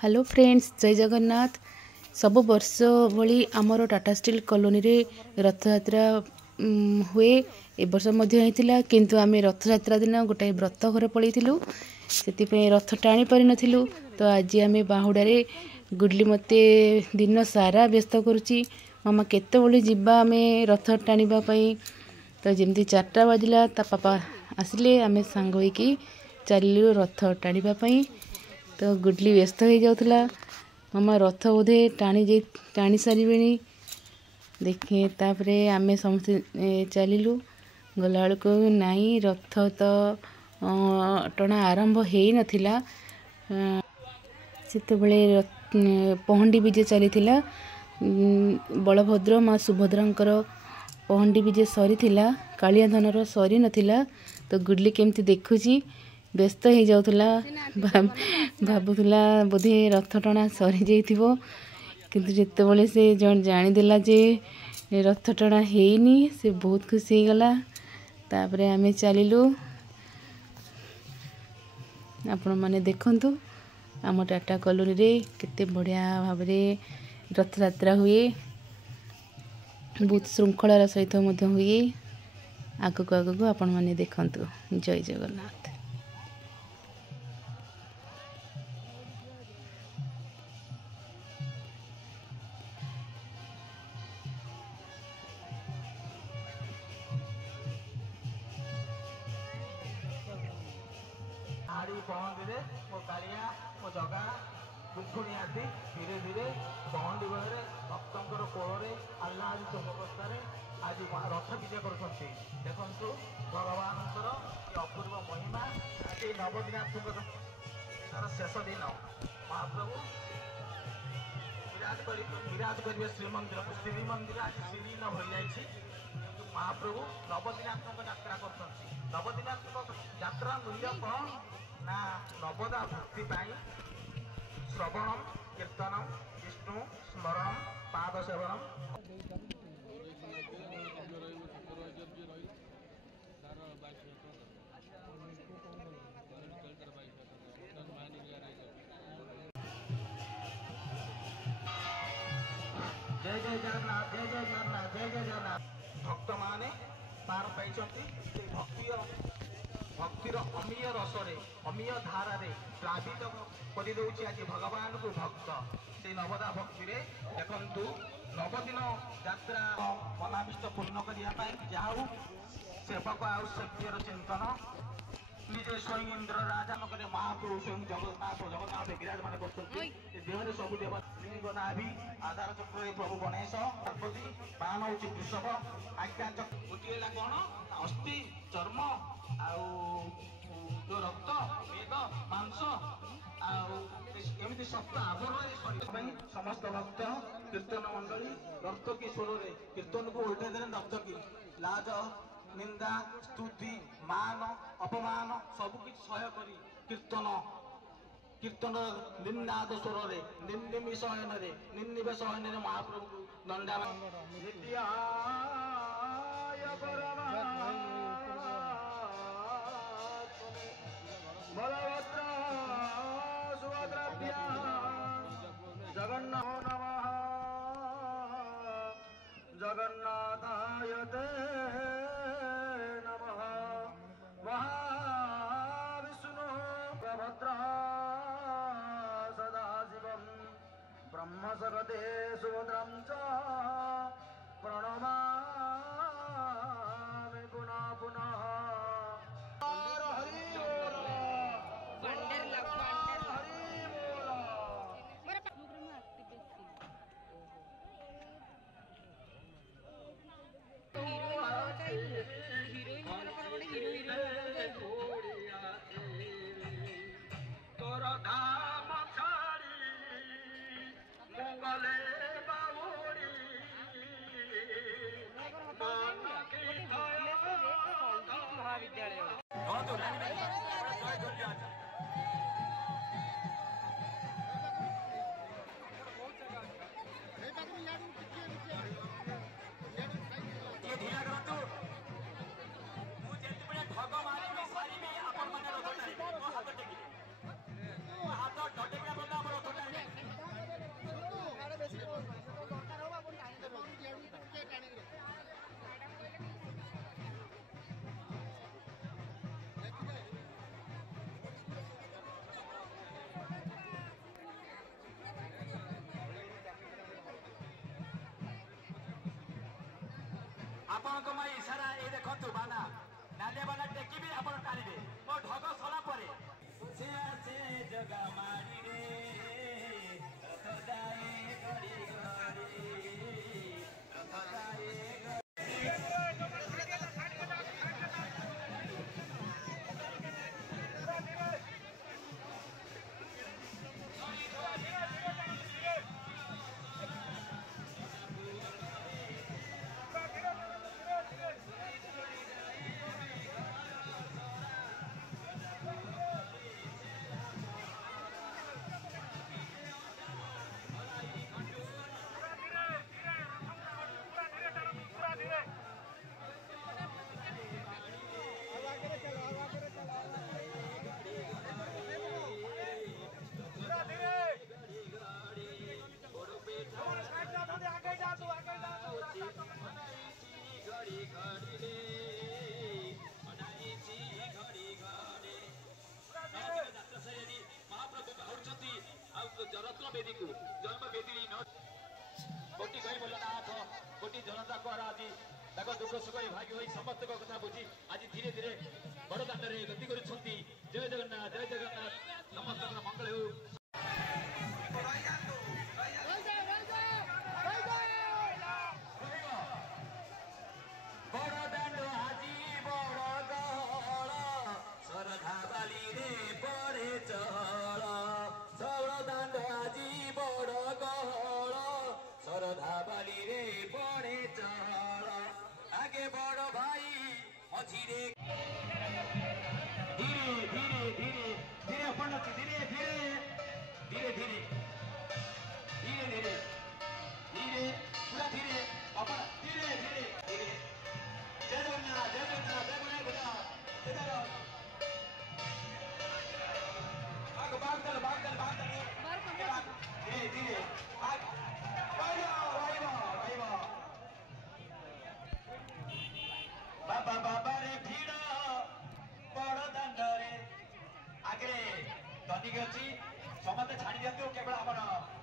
Hello friends, जय जगन्नाथ। सब वर्ष भली आमर टाटा स्टील कॉलोनी रे रथ यात्रा हुए। ए वर्ष मध्य होइतिला, किंतु आमे रथ यात्रा दिन गोटे व्रत घर पळैथिलु, सेति रथ टाणी पारि नथिलु। तो आज आमे बाहुडारे गुडली मते दिन सारा व्यस्त करूची, मामा केते बळे जिबा आमे रथ टाणीबा पई। तो जेमती 4टा बाजिला ता पापा आसिले, आमे सांग होइकी चलिलु रथ टाणीबा पई। तो गुडली व्यस्त हो जाऊला, मामा रथ बोधे टाणी सारे देखे। तापरे आमे समस्ते चलिलु गला को नाई रथ तो टଣା आरंभ हो नथिला। सेते बळे पहंडी विजे चलीथिला। बलभद्र माँ सुभद्रांकर पहंडी विजे सरी थिला, कालिया धनर सरी नथिला। तो गुडली केमती देखुची व्यस्त हो जाऊला, भाबुला बोधे रथ टଣା सरी जाइथिबो, किंतु जेते बळे से जण जानि देला जे रथ टଣା हेइनी, से बहुत खुशी हो गला। तापरे आमे चलिलु। आपण माने देखंतु आम टाटा कॉलोनी रे केते बढ़िया भाबरे रथ यात्रा हुए, बहुत श्रृंखलार सहित मध्य हुए। आगको आगको आपण माने देखंतु। जय जगन्नाथ। हाड़ी पहंडी मो कालिया मो जगा कुंकुणी आदि धीरे धीरे पहंडी बहरे भक्तर कोल आल्ला आदि अवस्था आज रथ विजय कर देखु भगवान अपूर्व महिमा। आज नवदिनात्मक तार शेष दिन महाप्रभु विराज करेंगे श्रीमंदिर। श्रीमंदिर आज श्रीलीन हो जाए। महाप्रभु नवदिनात्मक यात्रा कर नवदिनात्मक यात्रा मूल्य कौन ना नवदा भक्ति श्रवणम कीर्तनम विष्णु स्मरणम पाद सेवनम। जय जय जगन्नाथ, जय जय जगन्नाथ, जय जय जगन्नाथ। भक्त माने पार पाई भक्तिर अमीय रसरे अमीय धारे प्लावित कर आज भगवान को भक्त से नवदा भक्ति देखु नवदिन यात्रा मनाविष्ट पूर्ण करने जाऊ सेवक आउ सेव्यर चिंतन निजे स्वयं इंद्र राजा करे महाप्रभु स्वयं जगन्नाथ विराजमान कर सब देव नाभि आधार चक्र प्रभु गणेश पार्वती बाण हूँ वृषभ आज्ञा चक्र गोटे कौन अस्थि चर्म आउ जो रक्त मेद मांस आमती सप्त आवरण समस्त भक्त कीर्तन मंडली रक्त की स्वर कीर्तन को उल्टे देने रक्त की लाज निंदा स्तुति मान अपमान सबकि सह करी कीर्तन निन्नाद स्वर निर्निमिष निर्निवेश महाप्रभु दंडा बलभद्र सुभद्राभ्या जगन्नाथ नमः जगन्नाथाय ते नमः महाविष्णु प्रभद्र सदाशिवं ब्रह्म जगते सुभद्रं च प्रणमामि पुनः पुनः। आपणक माई इशारा ये देखु बाना नालिया बाना टेकी भी आप टाणिबे मो ढग सला परे से जगा मारी रे रथ जाए गड़ी गड़ी रथ जाए घड़ी घड़ी रे अनाईची घड़ी घड़ी जात्रा शैली महाप्रभु बाहुरछंती आ रत्न बेदी को जन्म बेदी न कोटी गई बोलनाथ कोटी जनता को आज ताको दुख सुख भागी होई समस्त को कथा बुझी आज धीरे धीरे बड़ दांड रे गति करुछंती जय जगन्नाथ समस्त को मंगल हो धाबाली रे पड़े चल सौर दांड आजी बड़ गहल सरधा बाली रे पड़े चल आगे बड़ भाई मझिरे धीरे धीरे धीरे धीरे अपन धीरे धीरे धीरे धीरे धीरे धीरे धीरे पूरा धीरे अपन धीरे धीरे धीरे जय जगन्नाथ जय जगन्नाथ जय जगन्नाथ धीरे धीरे बाबा बाबा रे भीड़ बड़ दांड रे आगे धनिक अच्छी समस्ते छाड़ी दिखाते केवल आम